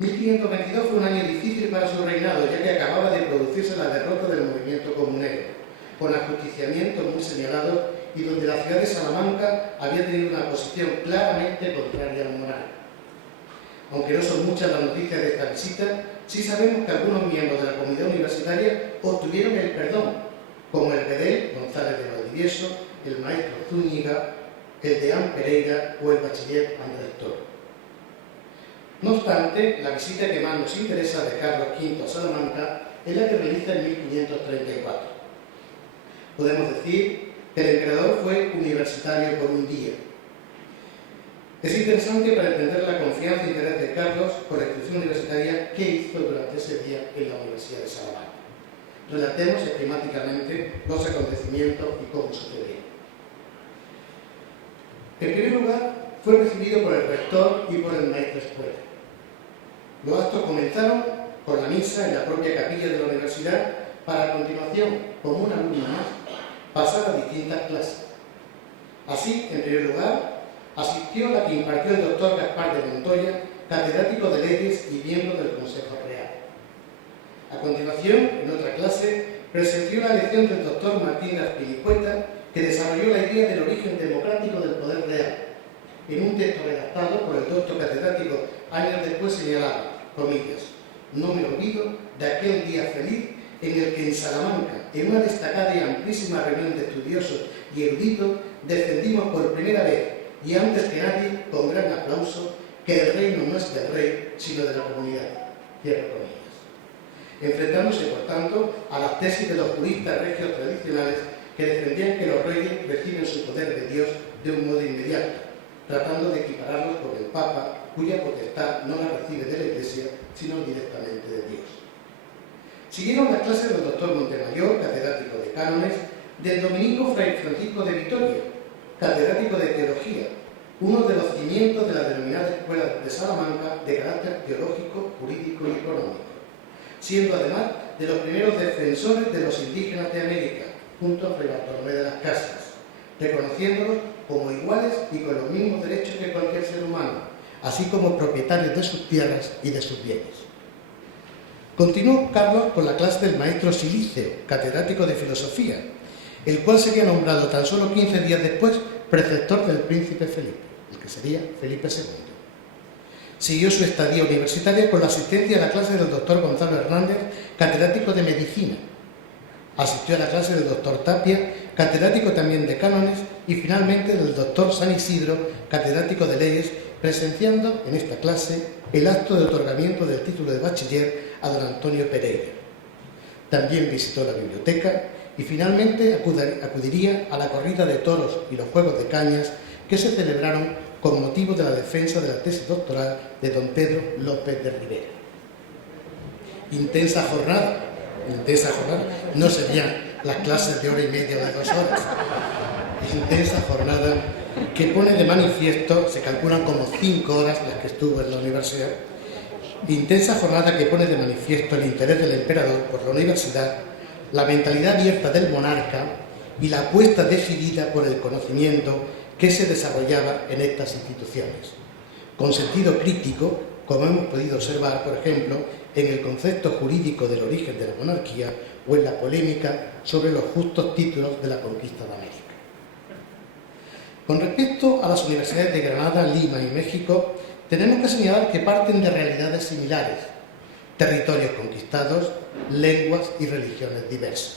1522 fue un año difícil para su reinado, ya que acababa de producirse la derrota del movimiento comunero, con ajusticiamientos muy señalados y donde la ciudad de Salamanca había tenido una posición claramente contraria al monarca. Aunque no son muchas las noticias de esta visita, sí sabemos que algunos miembros de la comunidad universitaria obtuvieron el perdón, como el Bedel González de Valdivieso, el maestro Zúñiga, el deán Pereira o el bachiller Andrés Toro. No obstante, la visita que más nos interesa de Carlos V a Salamanca es la que realiza en 1534. Podemos decir que el emperador fue universitario por un día. Es interesante para entender la confianza e interés de Carlos por la institución universitaria que hizo durante ese día en la Universidad de Salamanca. Relatemos esquemáticamente los acontecimientos y cómo sucedieron. En primer lugar, fue recibido por el rector y por el maestro escuela. Los actos comenzaron con la misa en la propia capilla de la universidad para a continuación, como un alumno más, pasar a distintas clases. Así, en primer lugar, asistió la que impartió el doctor Gaspar de Montoya, catedrático de leyes y miembro del Consejo Real. A continuación, en otra clase, presenció la lección del doctor Martín Azpilicueta, que desarrolló la idea del origen democrático del poder real, en un texto redactado por el doctor catedrático años después señalaba, comillas, no me olvido de aquel día feliz en el que en Salamanca, en una destacada y amplísima reunión de estudiosos y eruditos, defendimos por primera vez, y antes que nadie, con gran aplauso, que el reino no es del rey, sino de la comunidad. Cierro comillas. Enfrentándose, por tanto, a las tesis de los juristas regios tradicionales que defendían que los reyes reciben su poder de Dios de un modo inmediato, tratando de equipararlos con el Papa, cuya potestad no la recibe de la Iglesia, sino directamente de Dios. Siguieron las clases del doctor Montemayor, catedrático de cánones, del dominico Fray Francisco de Vitoria, catedrático de teología, uno de los cimientos de la denominada Escuela de Salamanca de carácter teológico, jurídico y económico, siendo además de los primeros defensores de los indígenas de América, junto a Fray Bartolomé de las Casas, reconociéndolos como iguales y con los mismos derechos que cualquier ser humano, así como propietarios de sus tierras y de sus bienes. Continuó Carlos con la clase del maestro Siliceo, catedrático de filosofía, el cual sería nombrado tan solo 15 días después preceptor del príncipe Felipe, el que sería Felipe II. Siguió su estadía universitaria con la asistencia a la clase del doctor Gonzalo Hernández, catedrático de medicina. Asistió a la clase del doctor Tapia, catedrático también de cánones, y finalmente del doctor San Isidro, catedrático de leyes, presenciando en esta clase el acto de otorgamiento del título de bachiller a don Antonio Pereira. También visitó la biblioteca y finalmente acudiría a la corrida de toros y los juegos de cañas que se celebraron con motivo de la defensa de la tesis doctoral de don Pedro López de Rivera. Intensa jornada, no serían las clases de hora y media o de 2 horas, intensa jornada que pone de manifiesto, se calculan como 5 horas las que estuvo en la universidad, intensa jornada que pone de manifiesto el interés del emperador por la universidad, la mentalidad abierta del monarca y la apuesta decidida por el conocimiento que se desarrollaba en estas instituciones, con sentido crítico, como hemos podido observar, por ejemplo, en el concepto jurídico del origen de la monarquía o en la polémica sobre los justos títulos de la conquista de América. Con respecto a las universidades de Granada, Lima y México, tenemos que señalar que parten de realidades similares, territorios conquistados, lenguas y religiones diversas.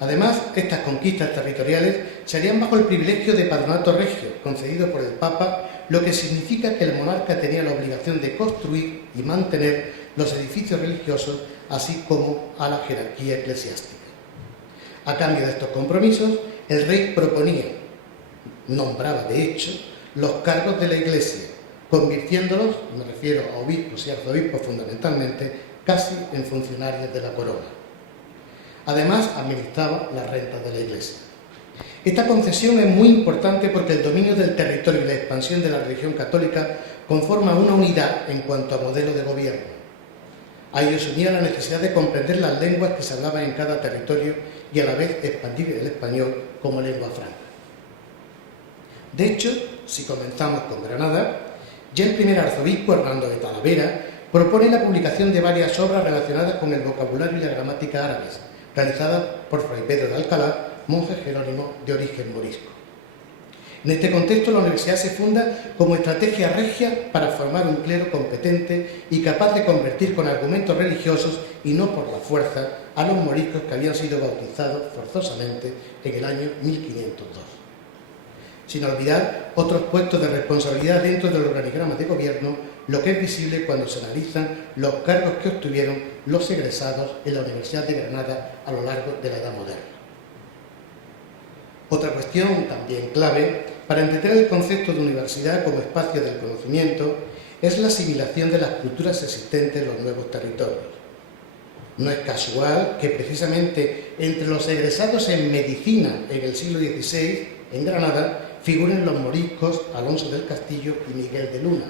Además, estas conquistas territoriales se harían bajo el privilegio de patronato regio, concedido por el Papa, lo que significa que el monarca tenía la obligación de construir y mantener los edificios religiosos, así como a la jerarquía eclesiástica. A cambio de estos compromisos, el rey proponía, nombraba de hecho, los cargos de la Iglesia, convirtiéndolos, me refiero a obispos y arzobispos fundamentalmente, casi en funcionarios de la corona. Además, administraba las rentas de la Iglesia. Esta concesión es muy importante porque el dominio del territorio y la expansión de la religión católica conforman una unidad en cuanto a modelo de gobierno. A ello se unía la necesidad de comprender las lenguas que se hablaban en cada territorio y a la vez expandir el español como lengua franca. De hecho, si comenzamos con Granada, ya el primer arzobispo, Hernando de Talavera, propone la publicación de varias obras relacionadas con el vocabulario y la gramática árabes, realizadas por Fray Pedro de Alcalá, monje jerónimo de origen morisco. En este contexto, la universidad se funda como estrategia regia para formar un clero competente y capaz de convertir con argumentos religiosos y no por la fuerza a los moriscos que habían sido bautizados forzosamente en el año 1502. Sin olvidar otros puestos de responsabilidad dentro del organigrama de gobierno, lo que es visible cuando se analizan los cargos que obtuvieron los egresados en la Universidad de Granada a lo largo de la Edad Moderna. Otra cuestión también clave para entender el concepto de universidad como espacio del conocimiento es la asimilación de las culturas existentes en los nuevos territorios. No es casual que precisamente entre los egresados en medicina en el siglo XVI, en Granada, figuren los moriscos Alonso del Castillo y Miguel de Luna,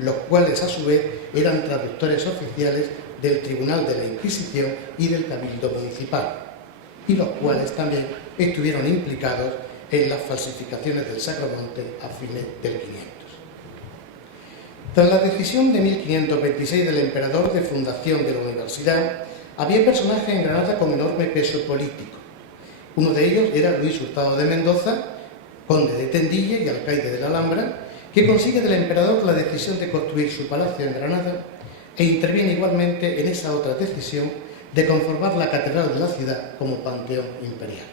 los cuales a su vez eran traductores oficiales del Tribunal de la Inquisición y del Cabildo Municipal, y los cuales también estuvieron implicados en las falsificaciones del Sacromonte a fines del 500. Tras la decisión de 1526 del emperador de fundación de la universidad, había personajes en Granada con enorme peso político. Uno de ellos era Luis Hurtado de Mendoza, conde de Tendilla y alcaide de la Alhambra, que consigue del emperador la decisión de construir su palacio en Granada e interviene igualmente en esa otra decisión de conformar la catedral de la ciudad como panteón imperial.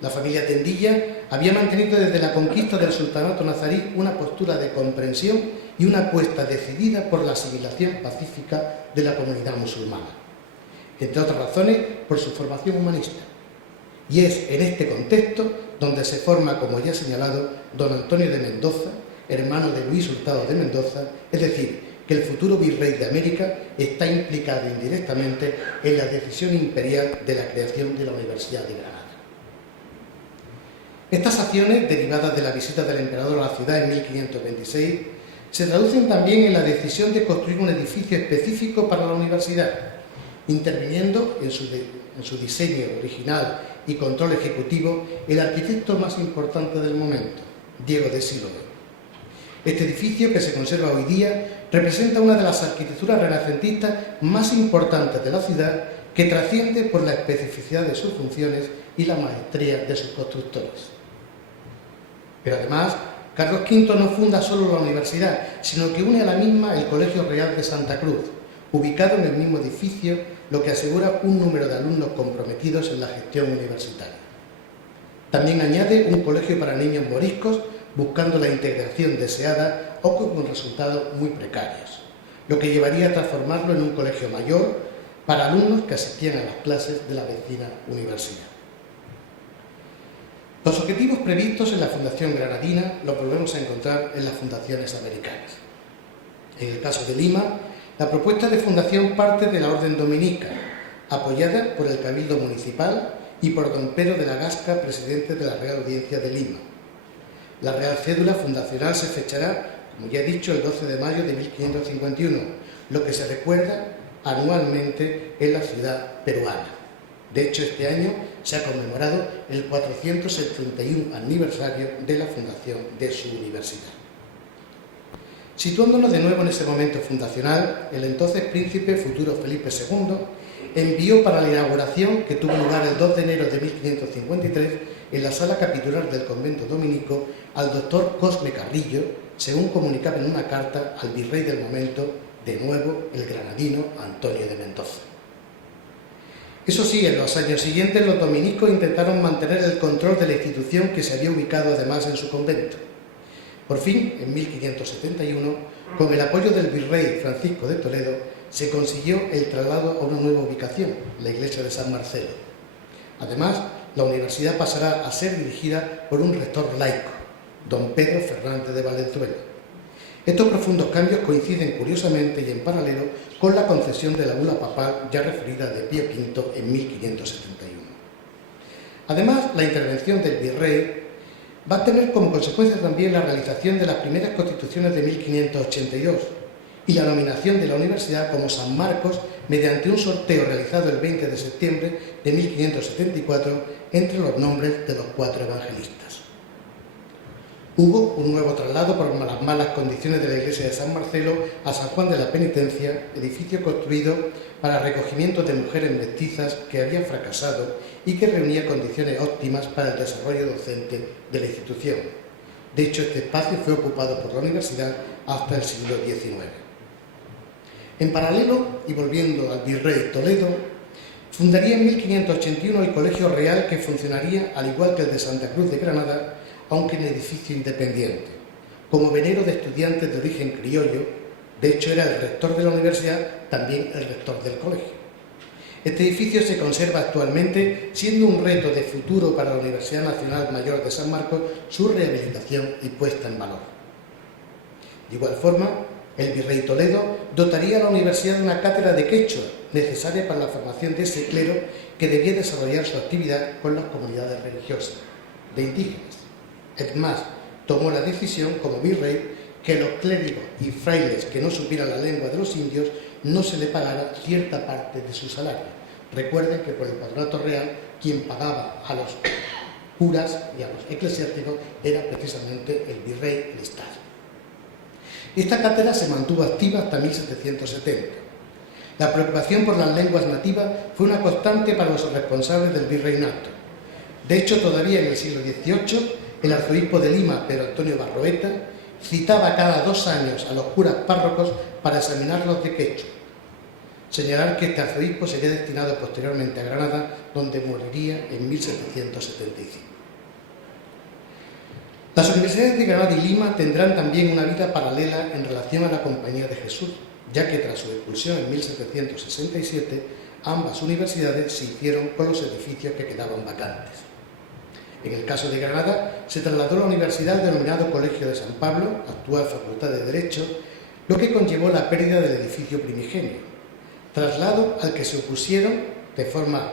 La familia Tendilla había mantenido desde la conquista del sultanato nazarí una postura de comprensión y una apuesta decidida por la asimilación pacífica de la comunidad musulmana, entre otras razones por su formación humanista. Y es en este contexto donde se forma, como ya he señalado, don Antonio de Mendoza, hermano de Luis Hurtado de Mendoza, es decir, que el futuro virrey de América está implicado indirectamente en la decisión imperial de la creación de la Universidad de Granada. Estas acciones, derivadas de la visita del emperador a la ciudad en 1526, se traducen también en la decisión de construir un edificio específico para la universidad, interviniendo en su diseño original y control ejecutivo el arquitecto más importante del momento, Diego de Silva. Este edificio, que se conserva hoy día, representa una de las arquitecturas renacentistas más importantes de la ciudad, que trasciende por la especificidad de sus funciones y la maestría de sus constructores. Pero además, Carlos V no funda solo la universidad, sino que une a la misma el Colegio Real de Santa Cruz, ubicado en el mismo edificio, lo que asegura un número de alumnos comprometidos en la gestión universitaria. También añade un colegio para niños moriscos, buscando la integración deseada o con resultados muy precarios, lo que llevaría a transformarlo en un colegio mayor para alumnos que asistían a las clases de la vecina universidad. Los objetivos previstos en la Fundación Granadina los volvemos a encontrar en las fundaciones americanas. En el caso de Lima, la propuesta de fundación parte de la Orden Dominica, apoyada por el Cabildo Municipal y por don Pedro de la Gasca, presidente de la Real Audiencia de Lima. La Real Cédula fundacional se fechará, como ya he dicho, el 12 de mayo de 1551, lo que se recuerda anualmente en la ciudad peruana. De hecho, este año se ha conmemorado el 471 aniversario de la fundación de su universidad. Situándonos de nuevo en ese momento fundacional, el entonces príncipe futuro Felipe II envió para la inauguración, que tuvo lugar el 2 de enero de 1553, en la sala capitular del convento dominico, al doctor Cosme Carrillo, según comunicaba en una carta al virrey del momento, de nuevo el granadino Antonio de Mendoza. Eso sí, en los años siguientes los dominicos intentaron mantener el control de la institución, que se había ubicado además en su convento. Por fin, en 1571, con el apoyo del virrey Francisco de Toledo, se consiguió el traslado a una nueva ubicación, la iglesia de San Marcelo. Además, la universidad pasará a ser dirigida por un rector laico, don Pedro Fernández de Valenzuela. Estos profundos cambios coinciden curiosamente y en paralelo con la concesión de la bula papal ya referida de Pío V en 1571. Además, la intervención del virrey va a tener como consecuencia también la realización de las primeras constituciones de 1582 y la nominación de la universidad como San Marcos mediante un sorteo realizado el 20 de septiembre de 1574 entre los nombres de los 4 evangelistas. Hubo un nuevo traslado por las malas condiciones de la iglesia de San Marcelo a San Juan de la Penitencia, edificio construido para recogimiento de mujeres mestizas que había fracasado y que reunía condiciones óptimas para el desarrollo docente de la institución. De hecho, este espacio fue ocupado por la universidad hasta el siglo XIX. En paralelo, y volviendo al virrey Toledo, fundaría en 1581 el Colegio Real, que funcionaría al igual que el de Santa Cruz de Granada, aunque en edificio independiente, como venero de estudiantes de origen criollo. De hecho, era el rector de la universidad, también el rector del colegio. Este edificio se conserva actualmente, siendo un reto de futuro para la Universidad Nacional Mayor de San Marcos su rehabilitación y puesta en valor. De igual forma, el virrey Toledo dotaría a la universidad de una cátedra de quechua, necesaria para la formación de ese clero que debía desarrollar su actividad con las comunidades religiosas de indígenas. Es más, tomó la decisión como virrey que los clérigos y frailes que no supieran la lengua de los indios no se le pagara cierta parte de su salario. Recuerden que por el patronato real quien pagaba a los curas y a los eclesiásticos era precisamente el virrey, el Estado. Esta cátedra se mantuvo activa hasta 1770. La preocupación por las lenguas nativas fue una constante para los responsables del virreinato. De hecho, todavía en el siglo XVIII, el arzobispo de Lima, Pedro Antonio Barroeta, citaba cada 2 años a los curas párrocos para examinarlos de quechua. Señalar que este arzobispo sería destinado posteriormente a Granada, donde moriría en 1775. Las universidades de Granada y Lima tendrán también una vida paralela en relación a la Compañía de Jesús, ya que tras su expulsión en 1767, ambas universidades se hicieron con los edificios que quedaban vacantes. En el caso de Granada, se trasladó a la universidad al denominado Colegio de San Pablo, actual Facultad de Derecho, lo que conllevó la pérdida del edificio primigenio, traslado al que se opusieron de forma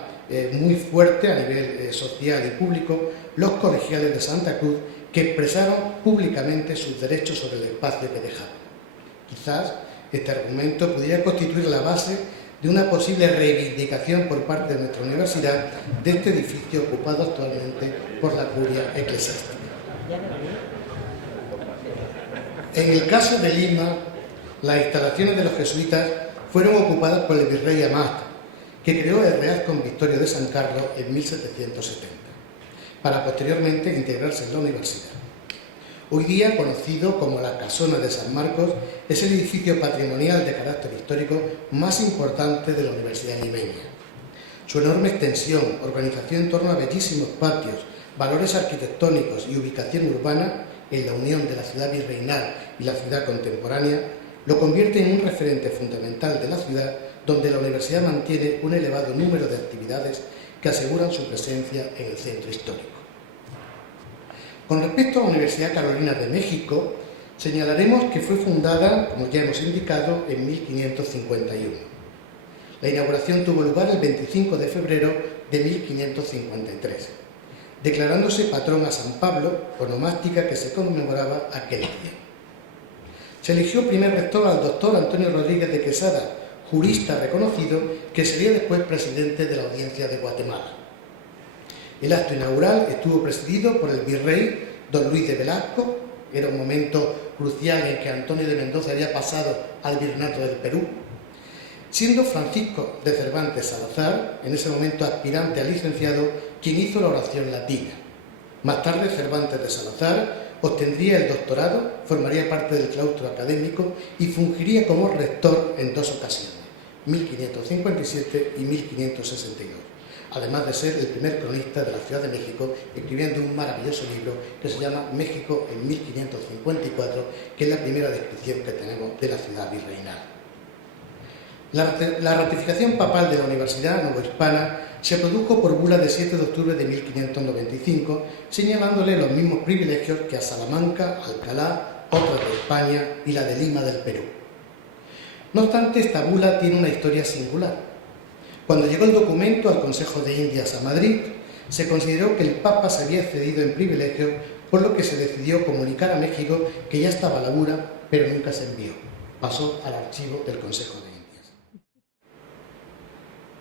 muy fuerte a nivel social y público los colegiales de Santa Cruz, que expresaron públicamente sus derechos sobre el espacio que dejaban. Quizás este argumento pudiera constituir la base de una posible reivindicación por parte de nuestra universidad de este edificio ocupado actualmente por la curia eclesiástica. En el caso de Lima, las instalaciones de los jesuitas fueron ocupadas por el virrey Amat, que creó el Real Convictorio de San Carlos en 1770, para posteriormente integrarse en la universidad. Hoy día, conocido como la Casona de San Marcos, es el edificio patrimonial de carácter histórico más importante de la Universidad Limeña. Su enorme extensión, organización en torno a bellísimos patios, valores arquitectónicos y ubicación urbana, en la unión de la ciudad virreinal y la ciudad contemporánea, lo convierte en un referente fundamental de la ciudad, donde la universidad mantiene un elevado número de actividades que aseguran su presencia en el centro histórico. Con respecto a la Universidad Carolina de México, señalaremos que fue fundada, como ya hemos indicado, en 1551. La inauguración tuvo lugar el 25 de febrero de 1553, declarándose patrón a San Pablo, onomástica que se conmemoraba aquel día. Se eligió primer rector al doctor Antonio Rodríguez de Quesada, jurista reconocido, que sería después presidente de la Audiencia de Guatemala. El acto inaugural estuvo presidido por el virrey don Luis de Velasco. Era un momento crucial en que Antonio de Mendoza había pasado al virreinato del Perú, siendo Francisco de Cervantes Salazar, en ese momento aspirante a licenciado, quien hizo la oración latina. Más tarde, Cervantes de Salazar obtendría el doctorado, formaría parte del claustro académico y fungiría como rector en 2 ocasiones, 1557 y 1562. Además de ser el primer cronista de la Ciudad de México, escribiendo un maravilloso libro que se llama México en 1554, que es la primera descripción que tenemos de la ciudad virreinal. La ratificación papal de la Universidad Novohispana se produjo por bula de 7 de octubre de 1595, señalándole los mismos privilegios que a Salamanca, Alcalá, otras de España y la de Lima del Perú. No obstante, esta bula tiene una historia singular. Cuando llegó el documento al Consejo de Indias a Madrid, se consideró que el Papa se había excedido en privilegios, por lo que se decidió comunicar a México que ya estaba la bula, pero nunca se envió. Pasó al archivo del Consejo de Indias.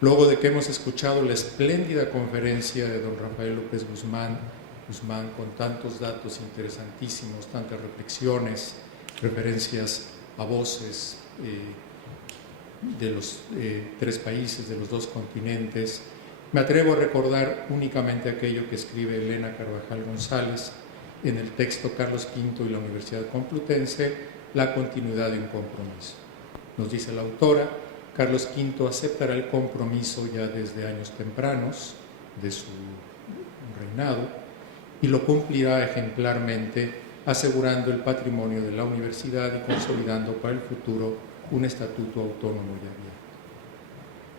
Luego de que hemos escuchado la espléndida conferencia de don Rafael López Guzmán Guzmán con tantos datos interesantísimos, tantas reflexiones, referencias a voces de los 3 países, de los 2 continentes. Me atrevo a recordar únicamente aquello que escribe Elena Carvajal González en el texto Carlos V y la Universidad Complutense, la continuidad de un compromiso. Nos dice la autora, Carlos V aceptará el compromiso ya desde años tempranos de su reinado y lo cumplirá ejemplarmente, asegurando el patrimonio de la universidad y consolidando para el futuro un estatuto autónomo y abierto.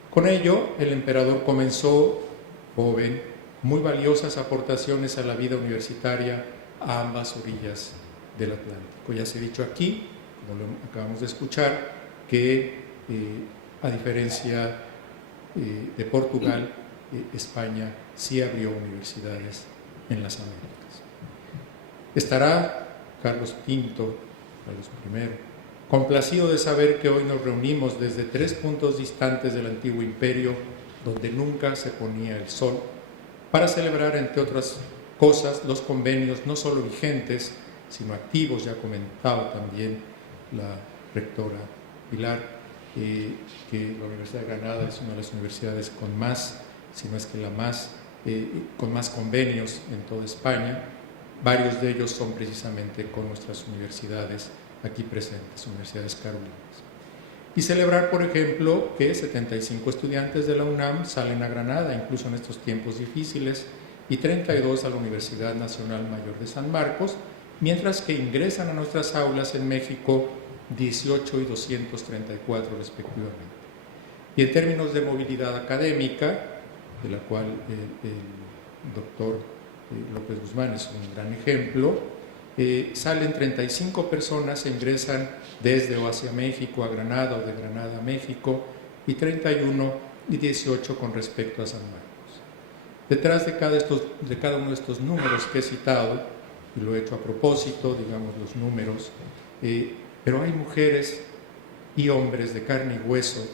Con ello, el emperador comenzó, joven, muy valiosas aportaciones a la vida universitaria a ambas orillas del Atlántico. Ya se ha dicho aquí, como lo acabamos de escuchar, que a diferencia de Portugal, España sí abrió universidades en las Américas. Estará Carlos V, Carlos I, complacido de saber que hoy nos reunimos desde 3 puntos distantes del antiguo imperio, donde nunca se ponía el sol, para celebrar, entre otras cosas, los convenios no solo vigentes, sino activos. Ya comentaba también la rectora Pilar, que la Universidad de Granada es una de las universidades con más, si no es que la más, con más convenios en toda España. Varios de ellos son precisamente con nuestras universidades aquí presentes, universidades carolinas. Y celebrar, por ejemplo, que 75 estudiantes de la UNAM salen a Granada, incluso en estos tiempos difíciles, y 32 a la Universidad Nacional Mayor de San Marcos, mientras que ingresan a nuestras aulas en México 18 y 234 respectivamente. Y en términos de movilidad académica, de la cual el doctor López Guzmán es un gran ejemplo, salen 35 personas e ingresan desde o hacia México a Granada o de Granada a México, y 31 y 18 con respecto a San Marcos. Detrás de cada uno de estos números que he citado, y lo he hecho a propósito, digamos los números, pero hay mujeres y hombres de carne y hueso,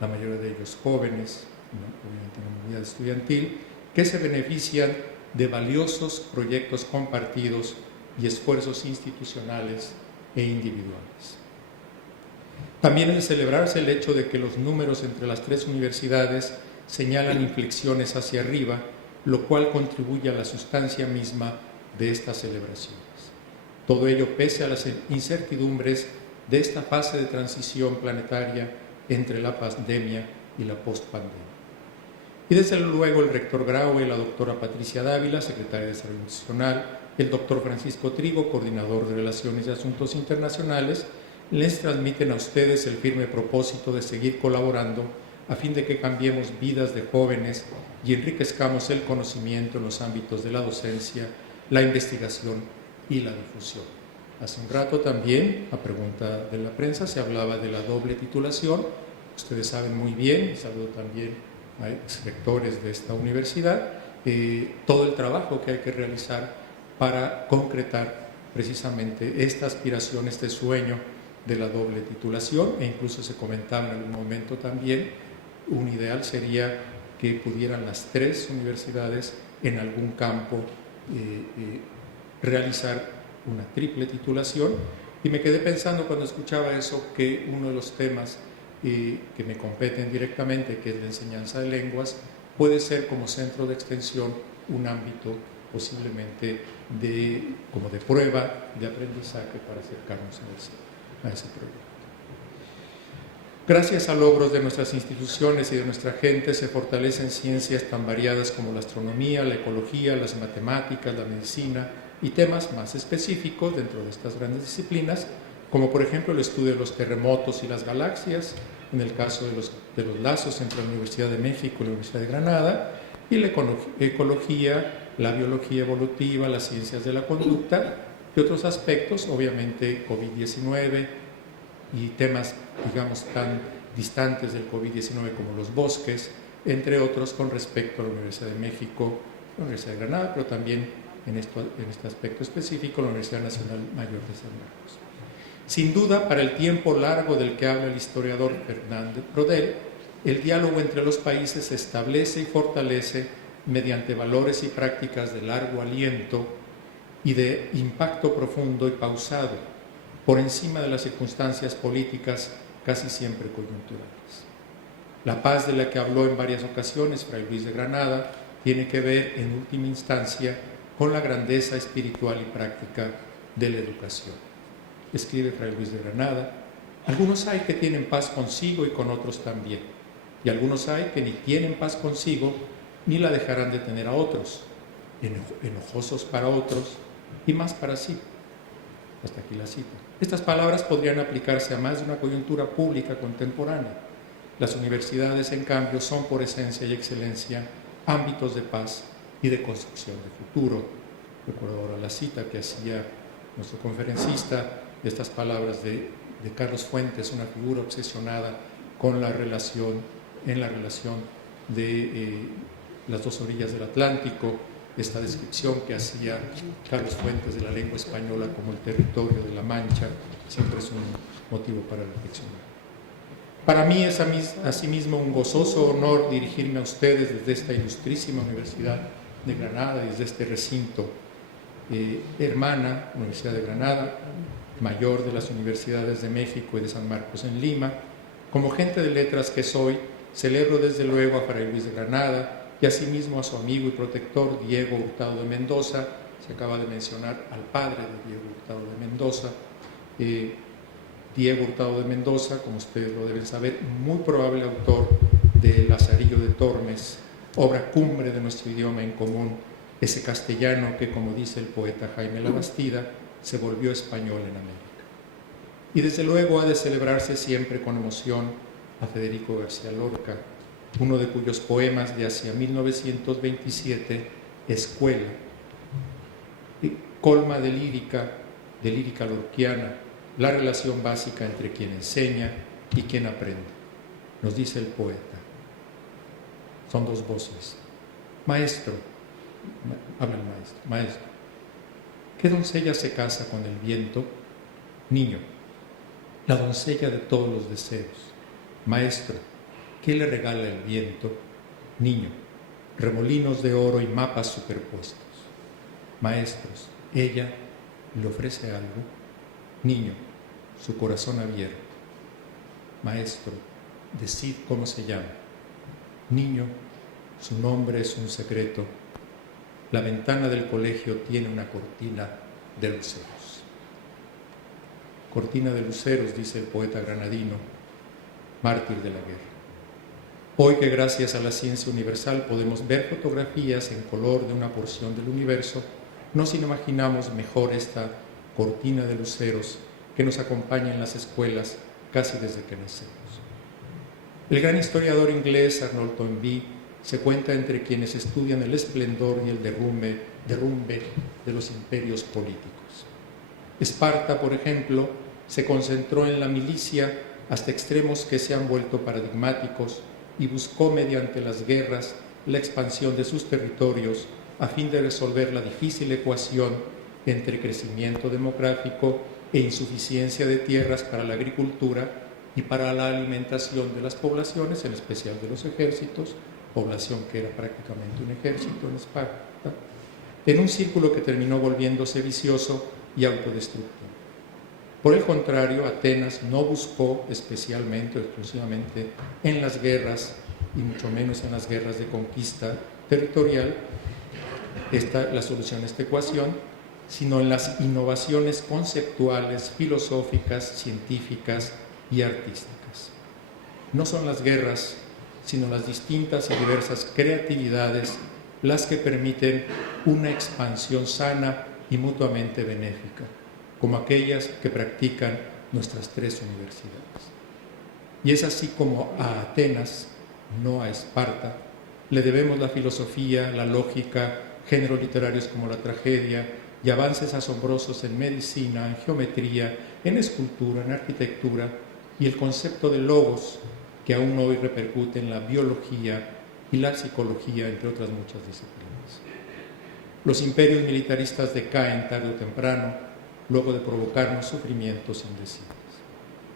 la mayoría de ellos jóvenes, obviamente en la comunidad estudiantil, que se benefician de valiosos proyectos compartidos y esfuerzos institucionales e individuales. También es de celebrarse el hecho de que los números entre las 3 universidades señalan inflexiones hacia arriba, lo cual contribuye a la sustancia misma de estas celebraciones. Todo ello pese a las incertidumbres de esta fase de transición planetaria entre la pandemia y la postpandemia. Y desde luego el rector Graue, la doctora Patricia Dávila, secretaria de Salud Institucional, el doctor Francisco Trigo, coordinador de Relaciones y Asuntos Internacionales, les transmiten a ustedes el firme propósito de seguir colaborando a fin de que cambiemos vidas de jóvenes y enriquezcamos el conocimiento en los ámbitos de la docencia, la investigación y la difusión. Hace un rato también, a pregunta de la prensa, se hablaba de la doble titulación. Ustedes saben muy bien, y saludo también a exrectores de esta universidad, todo el trabajo que hay que realizar para concretar precisamente esta aspiración, este sueño de la doble titulación, e incluso se comentaba en algún momento también, un ideal sería que pudieran las 3 universidades en algún campo realizar una triple titulación. Y me quedé pensando cuando escuchaba eso que uno de los temas que me competen directamente, que es la enseñanza de lenguas, puede ser como centro de extensión un ámbito posiblemente como de prueba de aprendizaje para acercarnos a ese proyecto. Gracias a logros de nuestras instituciones y de nuestra gente se fortalecen ciencias tan variadas como la astronomía, la ecología, las matemáticas, la medicina y temas más específicos dentro de estas grandes disciplinas, como por ejemplo el estudio de los terremotos y las galaxias, en el caso de los lazos entre la Universidad de México y la Universidad de Granada, y la ecología, la biología evolutiva, las ciencias de la conducta y otros aspectos, obviamente COVID-19 y temas, digamos, tan distantes del COVID-19 como los bosques, entre otros con respecto a la Universidad de México, la Universidad de Granada, pero también en este aspecto específico la Universidad Nacional Mayor de San Marcos. Sin duda, para el tiempo largo del que habla el historiador Fernández Prodel, el diálogo entre los países se establece y fortalece mediante valores y prácticas de largo aliento y de impacto profundo y pausado, por encima de las circunstancias políticas casi siempre coyunturales. La paz de la que habló en varias ocasiones Fray Luis de Granada tiene que ver, en última instancia, con la grandeza espiritual y práctica de la educación. Escribe Fray Luis de Granada: algunos hay que tienen paz consigo y con otros también, y algunos hay que ni tienen paz consigo ni la dejarán de tener a otros, enojosos para otros y más para sí. Hasta aquí la cita. Estas palabras podrían aplicarse a más de una coyuntura pública contemporánea. Las universidades, en cambio, son por esencia y excelencia ámbitos de paz y de construcción de futuro. Recuerdo ahora la cita que hacía nuestro conferencista de estas palabras de Carlos Fuentes, una figura obsesionada con la relación de las dos orillas del Atlántico, esta descripción que hacía Carlos Fuentes de la lengua española como el territorio de la Mancha, siempre es un motivo para reflexionar. Para mí es asimismo un gozoso honor dirigirme a ustedes desde esta ilustrísima Universidad de Granada, desde este recinto hermana, Universidad de Granada, mayor de las universidades de México y de San Marcos en Lima. Como gente de letras que soy, celebro desde luego a Fray Luis de Granada y asimismo a su amigo y protector Diego Hurtado de Mendoza. Se acaba de mencionar al padre de Diego Hurtado de Mendoza. Diego Hurtado de Mendoza, como ustedes lo deben saber, muy probable autor de Lazarillo de Tormes, obra cumbre de nuestro idioma en común, ese castellano que, como dice el poeta Jaime Labastida, se volvió español en América. Y desde luego ha de celebrarse siempre con emoción a Federico García Lorca, uno de cuyos poemas de hacia 1927, Escuela, colma de lírica lorquiana, la relación básica entre quien enseña y quien aprende. Nos dice el poeta, son dos voces. Maestro, habla el maestro, maestro, ¿qué doncella se casa con el viento? Niño, la doncella de todos los deseos. Maestro, ¿qué le regala el viento? Niño, remolinos de oro y mapas superpuestos. Maestros, ella le ofrece algo. Niño, su corazón abierto. Maestro, decid cómo se llama. Niño, su nombre es un secreto. La ventana del colegio tiene una cortina de luceros. Cortina de luceros, dice el poeta granadino, mártir de la guerra. Hoy que gracias a la ciencia universal podemos ver fotografías en color de una porción del universo, nos imaginamos mejor esta cortina de luceros que nos acompaña en las escuelas casi desde que nacemos. El gran historiador inglés Arnold Toynbee se cuenta entre quienes estudian el esplendor y el derrumbe de los imperios políticos. Esparta, por ejemplo, se concentró en la milicia hasta extremos que se han vuelto paradigmáticos y buscó mediante las guerras la expansión de sus territorios a fin de resolver la difícil ecuación entre crecimiento demográfico e insuficiencia de tierras para la agricultura y para la alimentación de las poblaciones, en especial de los ejércitos, población que era prácticamente un ejército en Esparta, en un círculo que terminó volviéndose vicioso y autodestructivo. Por el contrario, Atenas no buscó especialmente o exclusivamente en las guerras, y mucho menos en las guerras de conquista territorial, la solución a esta ecuación, sino en las innovaciones conceptuales, filosóficas, científicas y artísticas. No son las guerras, sino las distintas y diversas creatividades las que permiten una expansión sana y mutuamente benéfica, como aquellas que practican nuestras tres universidades. Y es así como a Atenas, no a Esparta, le debemos la filosofía, la lógica, géneros literarios como la tragedia y avances asombrosos en medicina, en geometría, en escultura, en arquitectura y el concepto de logos que aún hoy repercute en la biología y la psicología, entre otras muchas disciplinas. Los imperios militaristas decaen tarde o temprano, luego de provocarnos sufrimientos indecibles.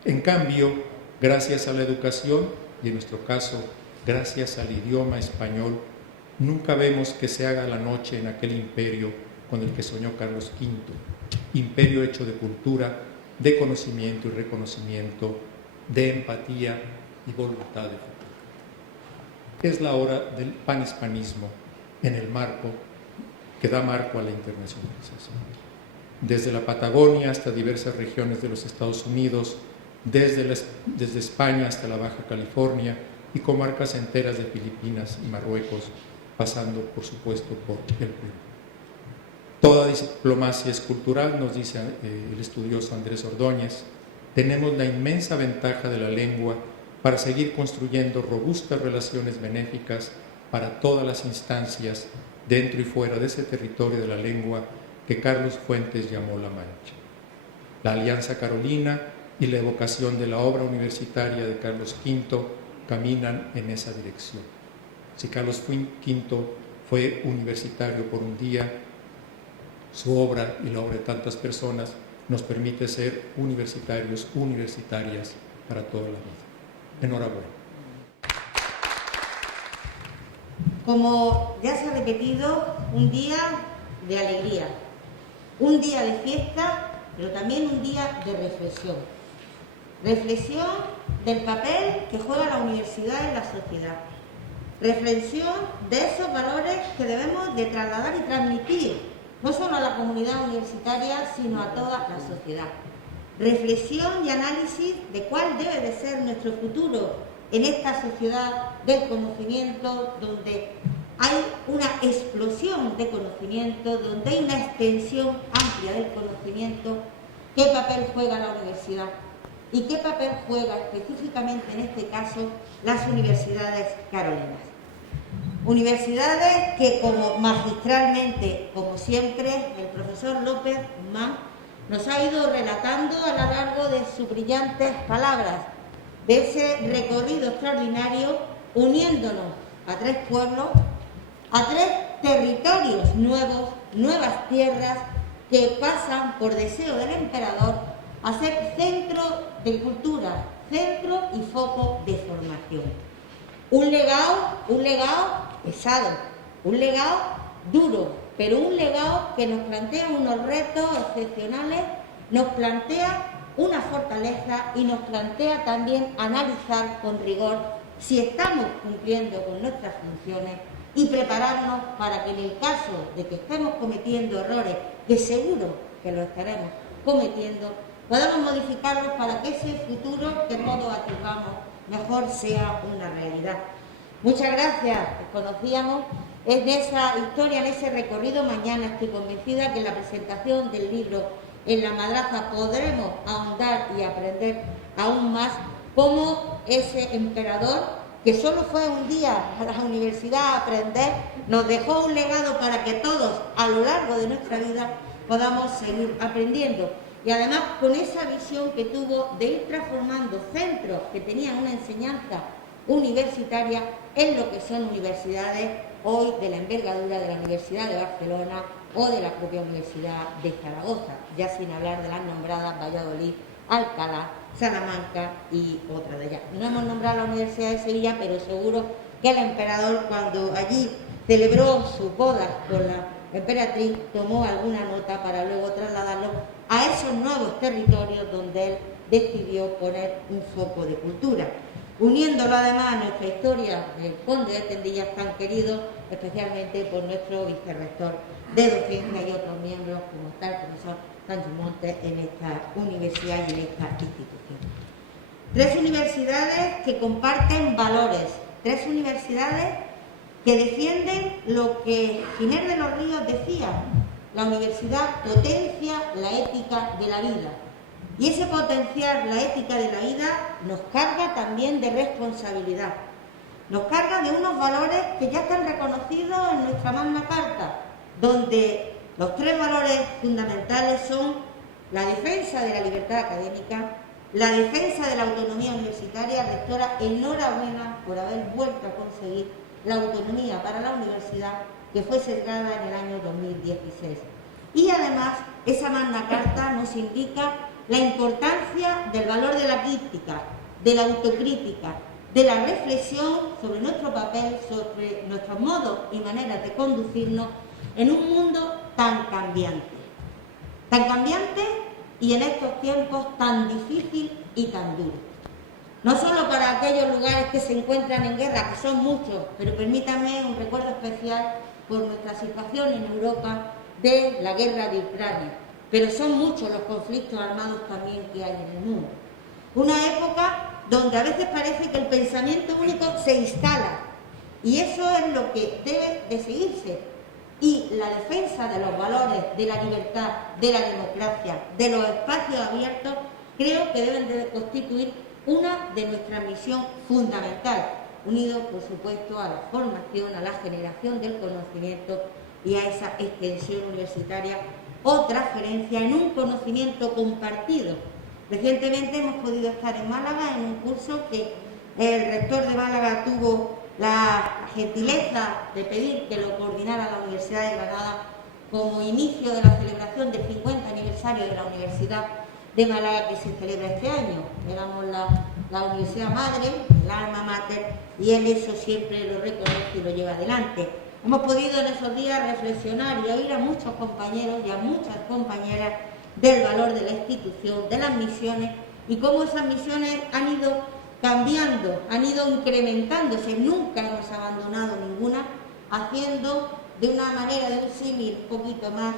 En cambio, gracias a la educación, y en nuestro caso, gracias al idioma español, Nunca vemos que se haga la noche en aquel imperio con el que soñó Carlos V, imperio hecho de cultura, de conocimiento y reconocimiento, de empatía y voluntad de futuro. Es la hora del panhispanismo en el marco que da marco a la internacionalización. Desde la Patagonia hasta diversas regiones de los Estados Unidos, desde España hasta la Baja California y comarcas enteras de Filipinas y Marruecos, pasando, por supuesto, por el Perú. Toda diplomacia es cultural, nos dice el estudioso Andrés Ordóñez. Tenemos la inmensa ventaja de la lengua para seguir construyendo robustas relaciones benéficas para todas las instancias dentro y fuera de ese territorio de la lengua que Carlos Fuentes llamó La Mancha. La Alianza Carolina y la evocación de la obra universitaria de Carlos V caminan en esa dirección. Si Carlos V fue universitario por un día, su obra y la obra de tantas personas nos permite ser universitarios, universitarias para toda la vida. Enhorabuena. Como ya se ha repetido, un día de alegría, un día de fiesta, pero también un día de reflexión. Reflexión del papel que juega la universidad en la sociedad. Reflexión de esos valores que debemos de trasladar y transmitir, no solo a la comunidad universitaria, sino a toda la sociedad. Reflexión y análisis de cuál debe de ser nuestro futuro en esta sociedad del conocimiento, donde hay una explosión de conocimiento, donde hay una extensión amplia del conocimiento. ¿Qué papel juega la universidad? ¿Y qué papel juega específicamente en este caso las universidades carolinas? Universidades que, como magistralmente, como siempre, el profesor López Guzmán nos ha ido relatando a lo largo de sus brillantes palabras, de ese recorrido extraordinario, uniéndonos a 3 pueblos, a 3 territorios nuevos, nuevas tierras que pasan por deseo del emperador a ser centro de cultura, centro y foco de formación. Un legado pesado, un legado duro, pero un legado que nos plantea unos retos excepcionales, nos plantea una fortaleza y nos plantea también analizar con rigor si estamos cumpliendo con nuestras funciones y prepararnos para que en el caso de que estemos cometiendo errores, que seguro que lo estaremos cometiendo, podamos modificarlos para que ese futuro que todos atisbamos mejor sea una realidad. Muchas gracias, conocíamos en esa historia, en ese recorrido. Mañana estoy convencida que en la presentación del libro en la madraza podremos ahondar y aprender aún más cómo ese emperador, que solo fue un día a la universidad a aprender, nos dejó un legado para que todos a lo largo de nuestra vida podamos seguir aprendiendo. Y además con esa visión que tuvo de ir transformando centros que tenían una enseñanza universitaria en lo que son universidades hoy de la envergadura de la Universidad de Barcelona o de la propia Universidad de Zaragoza, ya sin hablar de las nombradas Valladolid, Alcalá, Salamanca y otra de ellas. No hemos nombrado la Universidad de Sevilla, pero seguro que el emperador, cuando allí celebró su boda con la emperatriz, tomó alguna nota para luego trasladarlo a esos nuevos territorios donde él decidió poner un foco de cultura, uniéndolo además a nuestra historia del conde de Tendillas, tan querido especialmente por nuestro vicerrector de docencia y otros miembros como está el profesor Sánchez Montes en esta universidad y en esta institución. 3 universidades que comparten valores, 3 universidades que defienden lo que Giner de los Ríos decía: la universidad potencia la ética de la vida. Y ese potenciar la ética de la vida nos carga también de responsabilidad. Nos carga de unos valores que ya están reconocidos en nuestra Magna Carta, donde los 3 valores fundamentales son la defensa de la libertad académica, la defensa de la autonomía universitaria. Rectora, enhorabuena por haber vuelto a conseguir la autonomía para la universidad que fue sesgada en el año 2016. Y además, esa Magna Carta nos indica la importancia del valor de la crítica, de la autocrítica, de la reflexión sobre nuestro papel, sobre nuestros modos y maneras de conducirnos en un mundo tan cambiante y en estos tiempos tan difícil y tan duro. No solo para aquellos lugares que se encuentran en guerra, que son muchos, pero permítanme un recuerdo especial por nuestra situación en Europa de la guerra de Ucrania, pero son muchos los conflictos armados también que hay en el mundo. Una época donde a veces parece que el pensamiento único se instala, y eso es lo que debe de seguirse. Y la defensa de los valores, de la libertad, de la democracia, de los espacios abiertos, creo que deben de constituir una de nuestras misiones fundamentales, unido, por supuesto, a la formación, a la generación del conocimiento y a esa extensión universitaria o transferencia en un conocimiento compartido. Recientemente hemos podido estar en Málaga en un curso que el rector de Málaga tuvo la gentileza de pedir que lo coordinara la Universidad de Granada como inicio de la celebración del 50 aniversario de la Universidad de Málaga, que se celebra este año. Éramos la universidad madre, el alma mater, y él eso siempre lo reconoce y lo lleva adelante. Hemos podido en esos días reflexionar y oír a muchos compañeros y a muchas compañeras del valor de la institución, de las misiones, y cómo esas misiones han ido cambiando, han ido incrementándose, nunca hemos abandonado ninguna, haciendo de una manera, de un símil un poquito más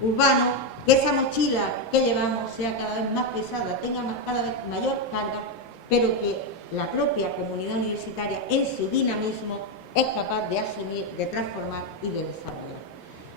urbano, que esa mochila que llevamos sea cada vez más pesada, tenga cada vez mayor carga, pero que la propia comunidad universitaria en su dinamismo es capaz de asumir, de transformar y de desarrollar.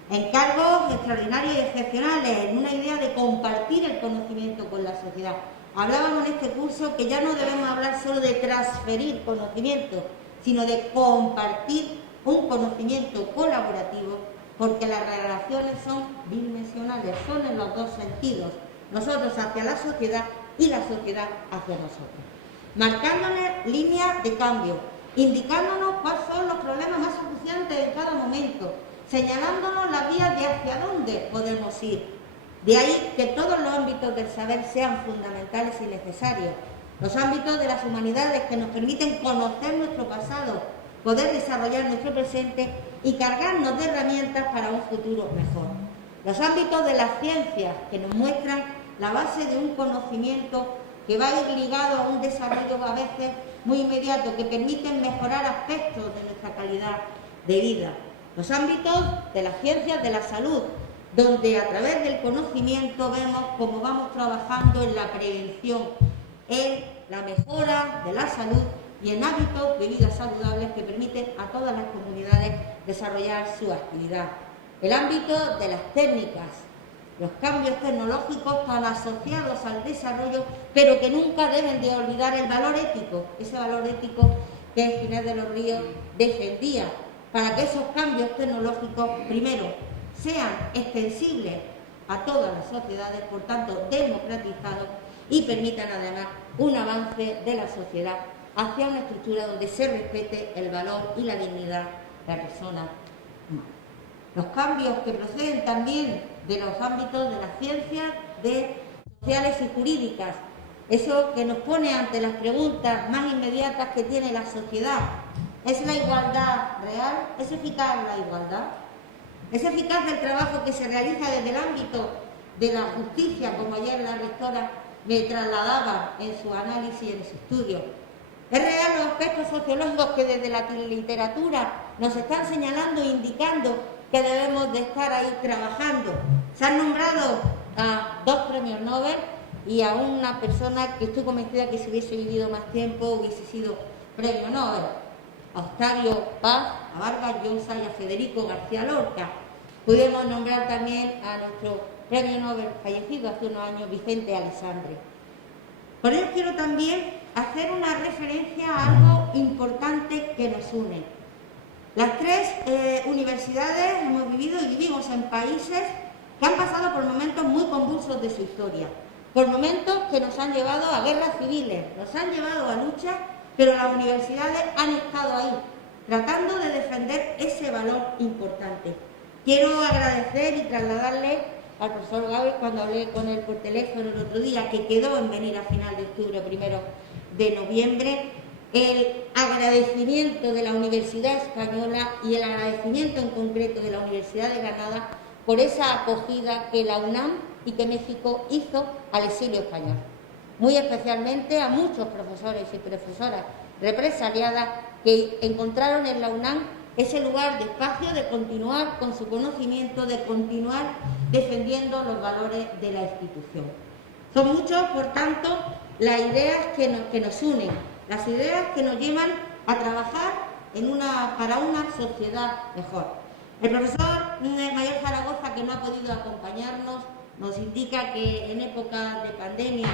Encargos extraordinarios y excepcionales en una idea de compartir el conocimiento con la sociedad. Hablábamos en este curso que ya no debemos hablar solo de transferir conocimiento, sino de compartir un conocimiento colaborativo, porque las relaciones son bidimensionales, son en los dos sentidos, nosotros hacia la sociedad y la sociedad hacia nosotros. Marcándonos líneas de cambio, indicándonos cuáles son los problemas más acuciantes en cada momento, señalándonos las vías de hacia dónde podemos ir. De ahí que todos los ámbitos del saber sean fundamentales y necesarios. Los ámbitos de las humanidades que nos permiten conocer nuestro pasado, poder desarrollar nuestro presente y cargarnos de herramientas para un futuro mejor. Los ámbitos de las ciencias que nos muestran la base de un conocimiento que va a ir ligado a un desarrollo a veces muy inmediato, que permiten mejorar aspectos de nuestra calidad de vida. Los ámbitos de las ciencias de la salud, donde a través del conocimiento vemos cómo vamos trabajando en la prevención, en la mejora de la salud y en hábitos de vida saludables que permiten a todas las comunidades desarrollar su actividad. El ámbito de las técnicas, los cambios tecnológicos tan asociados al desarrollo, pero que nunca deben de olvidar el valor ético, ese valor ético que Ginés de los Ríos defendía, para que esos cambios tecnológicos, primero, sean extensibles a todas las sociedades, por tanto democratizados, y permitan además un avance de la sociedad hacia una estructura donde se respete el valor y la dignidad de la persona humana. Los cambios que proceden también de los ámbitos de las ciencias sociales y jurídicas, eso que nos pone ante las preguntas más inmediatas que tiene la sociedad. ¿Es la igualdad real? ¿Es eficaz la igualdad? ¿Es eficaz el trabajo que se realiza desde el ámbito de la justicia, como ayer la rectora me trasladaba en su análisis, en su estudio? ¿Es real los aspectos sociológicos que desde la literatura nos están señalando e indicando que debemos de estar ahí trabajando? Se han nombrado a 2 premios Nobel y a una persona que estoy convencida que si hubiese vivido más tiempo hubiese sido premio Nobel. A Octavio Paz, a Vargas Llosa y a Federico García Lorca. Podemos nombrar también a nuestro premio Nobel fallecido hace unos años, Vicente Alessandri. Por ello quiero también hacer una referencia a algo importante que nos une. Las 3 universidades hemos vivido y vivimos en países que han pasado por momentos muy convulsos de su historia, por momentos que nos han llevado a guerras civiles, nos han llevado a luchas, pero las universidades han estado ahí, tratando de defender ese valor importante. Quiero agradecer y trasladarle al profesor Gabriel, cuando hablé con él por teléfono el otro día, que quedó en venir a final de octubre, primero de noviembre, el agradecimiento de la Universidad Española y el agradecimiento en concreto de la Universidad de Granada por esa acogida que la UNAM y que México hizo al exilio español. Muy especialmente a muchos profesores y profesoras represaliadas que encontraron en la UNAM ese lugar de espacio de continuar con su conocimiento, de continuar defendiendo los valores de la institución. Son muchos, por tanto, las ideas que nos unen, las ideas que nos llevan a trabajar para una sociedad mejor. El profesor Mayor Zaragoza, que no ha podido acompañarnos, nos indica que en época de pandemia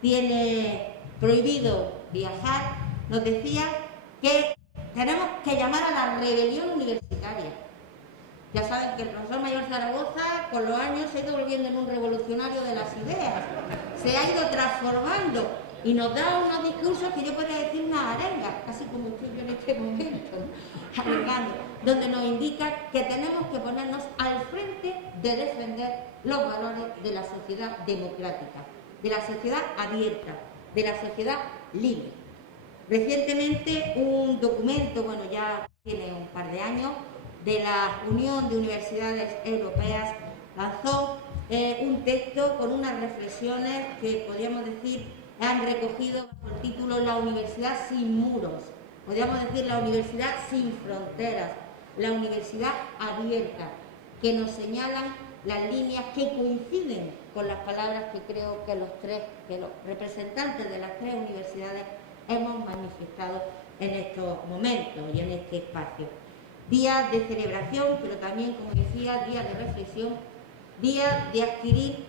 tiene prohibido viajar. Nos decía que tenemos que llamar a la rebelión universitaria. Ya saben que el profesor Mayor Zaragoza con los años se ha ido volviendo en un revolucionario de las ideas, se ha ido transformando y nos da unos discursos que yo podría decir una arenga, casi como estoy yo en este momento, ¿no? Arengando, donde nos indica que tenemos que ponernos al frente de defender los valores de la sociedad democrática, de la sociedad abierta, de la sociedad libre. Recientemente un documento, bueno, ya tiene un par de años, de la Unión de Universidades Europeas lanzó un texto con unas reflexiones que podríamos decir han recogido bajo el título La Universidad sin muros, podríamos decir la universidad sin fronteras, la universidad abierta, que nos señalan las líneas que coinciden con las palabras que creo que los representantes de las tres universidades hemos manifestado en estos momentos y en este espacio. Días de celebración, pero también, como decía, días de reflexión, días de adquirir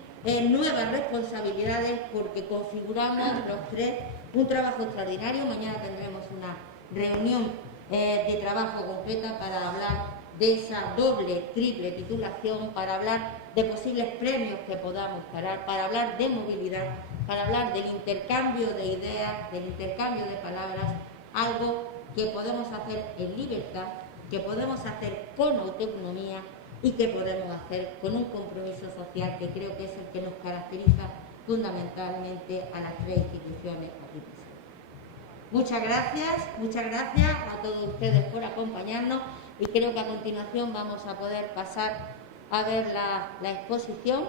nuevas responsabilidades, porque configuramos los tres un trabajo extraordinario. Mañana tendremos una reunión de trabajo completa para hablar de esa doble, triple titulación, para hablar de posibles premios que podamos parar, para hablar de movilidad, para hablar del intercambio de ideas, del intercambio de palabras, algo que podemos hacer en libertad, que podemos hacer con autonomía y que podemos hacer con un compromiso social que creo que es el que nos caracteriza fundamentalmente a las tres instituciones aquí presentes. Muchas gracias a todos ustedes por acompañarnos y creo que a continuación vamos a poder pasar a ver la exposición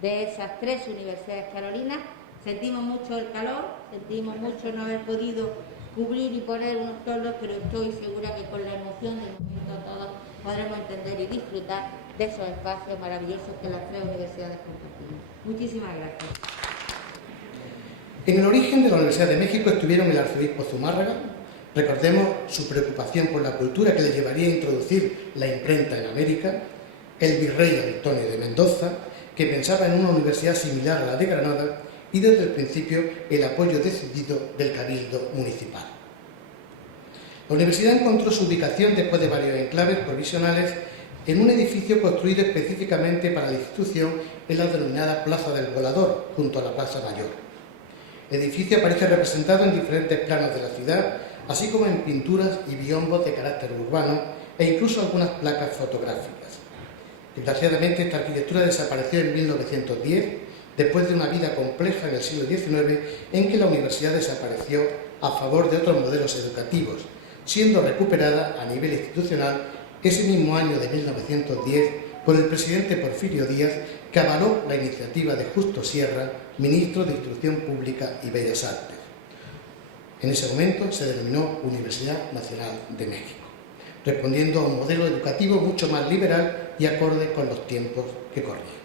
de esas tres universidades carolinas. Sentimos mucho el calor, sentimos mucho no haber podido cubrir y poner unos toldos, pero estoy segura que con la emoción del momento todos podremos entender y disfrutar de esos espacios maravillosos que las tres universidades compartimos. Muchísimas gracias. En el origen de la Universidad de México estuvieron el arzobispo Zumárraga. Recordemos su preocupación por la cultura que le llevaría a introducir la imprenta en América, el virrey Antonio de Mendoza, que pensaba en una universidad similar a la de Granada, y desde el principio el apoyo decidido del Cabildo Municipal. La universidad encontró su ubicación después de varios enclaves provisionales en un edificio construido específicamente para la institución en la denominada Plaza del Volador, junto a la Plaza Mayor. El edificio aparece representado en diferentes planos de la ciudad, así como en pinturas y biombos de carácter urbano e incluso algunas placas fotográficas. Desgraciadamente, esta arquitectura desapareció en 1910, después de una vida compleja en el siglo XIX en que la universidad desapareció a favor de otros modelos educativos, siendo recuperada a nivel institucional ese mismo año de 1910 por el presidente Porfirio Díaz, que avaló la iniciativa de Justo Sierra, ministro de Instrucción Pública y Bellas Artes. En ese momento se denominó Universidad Nacional de México, respondiendo a un modelo educativo mucho más liberal y acorde con los tiempos que corrían.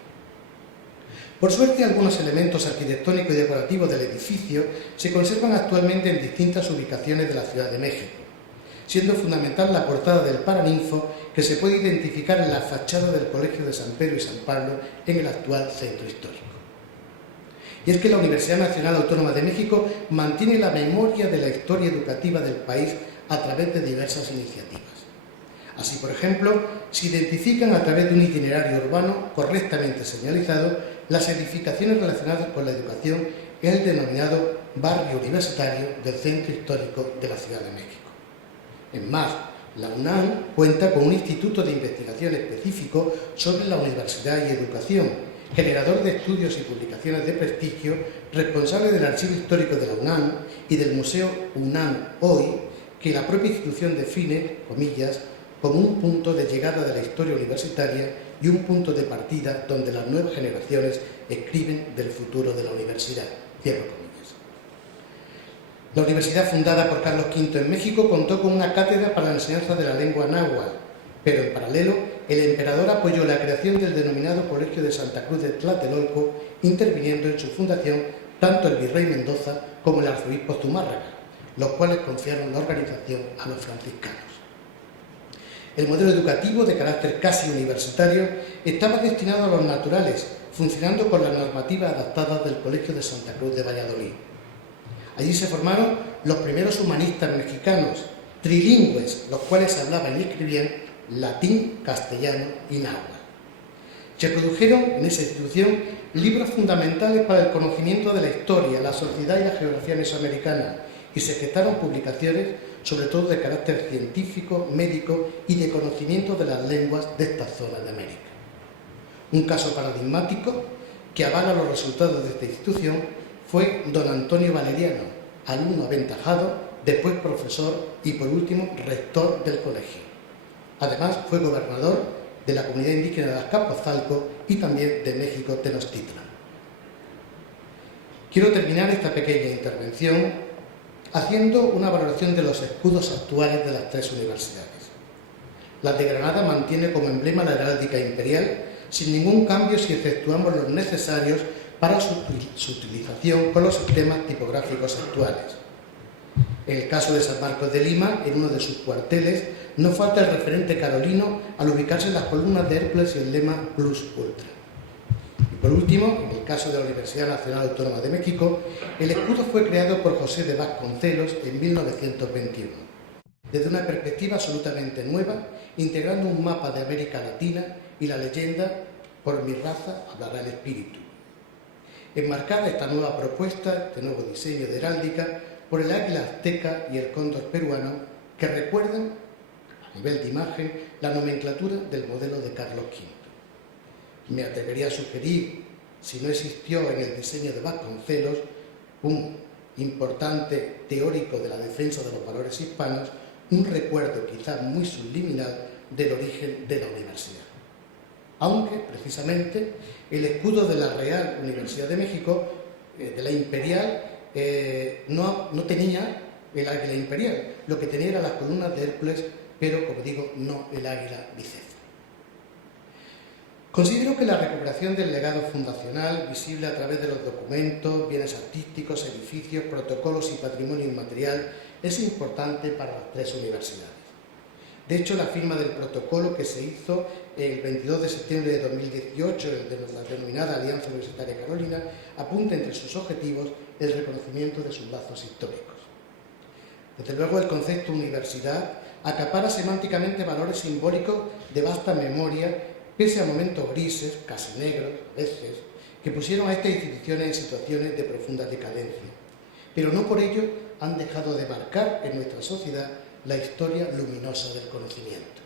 Por suerte, algunos elementos arquitectónicos y decorativos del edificio se conservan actualmente en distintas ubicaciones de la Ciudad de México, siendo fundamental la portada del Paraninfo, que se puede identificar en la fachada del Colegio de San Pedro y San Pablo en el actual centro histórico. Y es que la Universidad Nacional Autónoma de México mantiene la memoria de la historia educativa del país a través de diversas iniciativas. Así, por ejemplo, se identifican a través de un itinerario urbano correctamente señalizado las edificaciones relacionadas con la educación en el denominado barrio universitario del centro histórico de la Ciudad de México. Es más, la UNAM cuenta con un instituto de investigación específico sobre la universidad y educación, generador de estudios y publicaciones de prestigio, responsable del Archivo Histórico de la UNAM y del Museo UNAM Hoy, que la propia institución define, comillas, como un punto de llegada de la historia universitaria y un punto de partida donde las nuevas generaciones escriben del futuro de la universidad. Cierro comillas. La universidad, fundada por Carlos V en México, contó con una cátedra para la enseñanza de la lengua náhuatl, pero en paralelo el emperador apoyó la creación del denominado Colegio de Santa Cruz de Tlatelolco, interviniendo en su fundación tanto el virrey Mendoza como el arzobispo Zumárraga, los cuales confiaron la organización a los franciscanos. El modelo educativo, de carácter casi universitario, estaba destinado a los naturales, funcionando con las normativas adaptadas del Colegio de Santa Cruz de Valladolid. Allí se formaron los primeros humanistas mexicanos, trilingües, los cuales hablaban y escribían latín, castellano y náhuatl. Se produjeron en esa institución libros fundamentales para el conocimiento de la historia, la sociedad y la geografía mesoamericana, y se gestaron publicaciones sobre todo de carácter científico, médico y de conocimiento de las lenguas de esta zona de América. Un caso paradigmático que avala los resultados de esta institución fue don Antonio Valeriano, alumno aventajado, después profesor y por último rector del colegio. Además fue gobernador de la comunidad indígena de Azcapotzalco y también de México Tenochtitlan. Quiero terminar esta pequeña intervención haciendo una valoración de los escudos actuales de las tres universidades. La de Granada mantiene como emblema la heráldica imperial, sin ningún cambio si efectuamos los necesarios para su utilización con los sistemas tipográficos actuales. En el caso de San Marcos de Lima, en uno de sus cuarteles, no falta el referente carolino al ubicarse en las columnas de Hércules y el lema Plus Ultra. Y por último, en el caso de la Universidad Nacional Autónoma de México, el escudo fue creado por José de Vasconcelos en 1921, desde una perspectiva absolutamente nueva, integrando un mapa de América Latina y la leyenda "Por mi raza hablará el espíritu". Enmarcada esta nueva propuesta, este nuevo diseño de heráldica, por el águila azteca y el cóndor peruano, que recuerdan, a nivel de imagen, la nomenclatura del modelo de Carlos V. Me atrevería a sugerir, si no existió en el diseño de Vasconcelos, un importante teórico de la defensa de los valores hispanos, un recuerdo quizá muy subliminal del origen de la universidad. Aunque, precisamente, el escudo de la Real Universidad de México, de la Imperial, no tenía el águila imperial, lo que tenía eran las columnas de Hércules, pero, como digo, no el águila bicéfala. Considero que la recuperación del legado fundacional, visible a través de los documentos, bienes artísticos, edificios, protocolos y patrimonio inmaterial, es importante para las tres universidades. De hecho, la firma del protocolo que se hizo el 22 de septiembre de 2018, de la denominada Alianza Universitaria Carolina, apunta entre sus objetivos el reconocimiento de sus lazos históricos. Desde luego, el concepto universidad acapara semánticamente valores simbólicos de vasta memoria, pese a momentos grises, casi negros, a veces, que pusieron a estas instituciones en situaciones de profunda decadencia. Pero no por ello han dejado de marcar en nuestra sociedad la historia luminosa del conocimiento.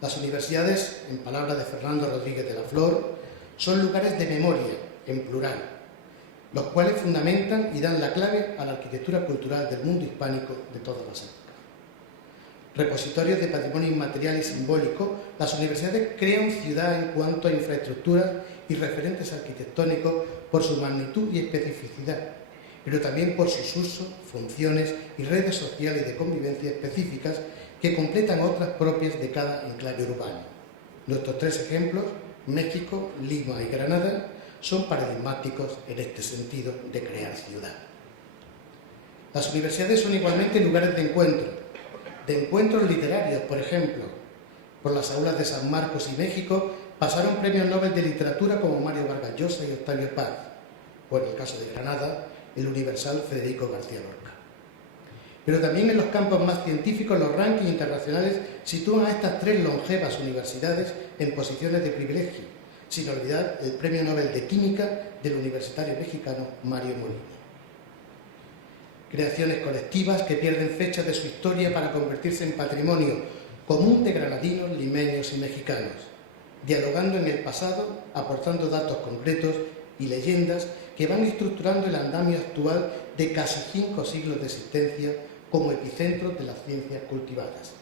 Las universidades, en palabras de Fernando Rodríguez de la Flor, son lugares de memoria, en plural, los cuales fundamentan y dan la clave a la arquitectura cultural del mundo hispánico de todas las épocas. Repositorios de patrimonio inmaterial y simbólico, las universidades crean ciudad en cuanto a infraestructuras y referentes arquitectónicos por su magnitud y especificidad, pero también por sus usos, funciones y redes sociales de convivencia específicas que completan otras propias de cada enclave urbano. Nuestros tres ejemplos, México, Lima y Granada, son paradigmáticos en este sentido de crear ciudad. Las universidades son igualmente lugares de encuentros literarios, por ejemplo. Por las aulas de San Marcos y México pasaron premios Nobel de Literatura como Mario Vargas Llosa y Octavio Paz, o en el caso de Granada, el universal Federico García Lorca. Pero también en los campos más científicos, los rankings internacionales sitúan a estas tres longevas universidades en posiciones de privilegio, sin olvidar el Premio Nobel de Química del universitario mexicano Mario Molina. Creaciones colectivas que pierden fechas de su historia para convertirse en patrimonio común de granadinos, limeños y mexicanos. dialogando en el pasado, aportando datos concretos y leyendas que van estructurando el andamio actual de casi 5 siglos de existencia como epicentro de las ciencias cultivadas.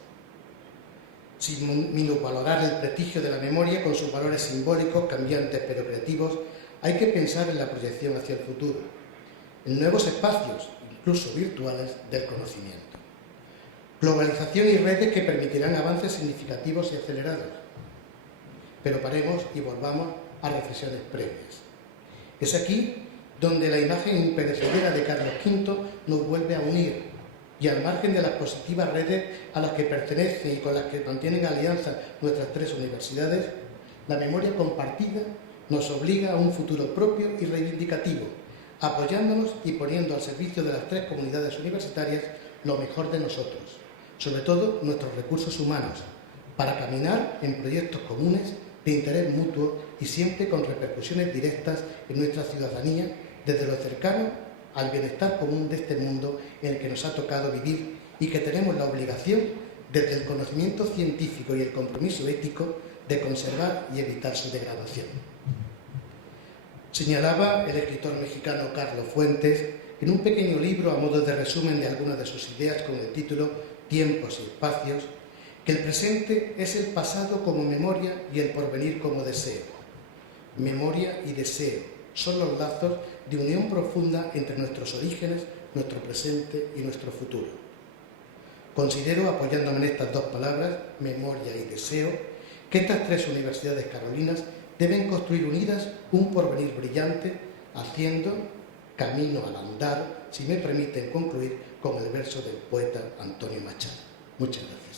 Sin minusvalorar el prestigio de la memoria con sus valores simbólicos, cambiantes pero creativos, hay que pensar en la proyección hacia el futuro, en nuevos espacios, incluso virtuales, del conocimiento. Globalización y redes que permitirán avances significativos y acelerados. Pero paremos y volvamos a reflexiones previas. Es aquí donde la imagen imperecedera de Carlos V nos vuelve a unir, y al margen de las positivas redes a las que pertenecen y con las que mantienen alianza nuestras 3 universidades, la memoria compartida nos obliga a un futuro propio y reivindicativo, apoyándonos y poniendo al servicio de las 3 comunidades universitarias lo mejor de nosotros, sobre todo nuestros recursos humanos, para caminar en proyectos comunes de interés mutuo y siempre con repercusiones directas en nuestra ciudadanía, desde lo cercano al bienestar común de este mundo en el que nos ha tocado vivir y que tenemos la obligación, desde el conocimiento científico y el compromiso ético, de conservar y evitar su degradación. Señalaba el escritor mexicano Carlos Fuentes, en un pequeño libro a modo de resumen de algunas de sus ideas con el título Tiempos y espacios, que el presente es el pasado como memoria y el porvenir como deseo. Memoria y deseo son los lazos de unión profunda entre nuestros orígenes, nuestro presente y nuestro futuro. Considero, apoyándome en estas 2 palabras, memoria y deseo, que estas 3 universidades carolinas deben construir unidas un porvenir brillante, haciendo camino al andar, si me permiten concluir con el verso del poeta Antonio Machado. Muchas gracias.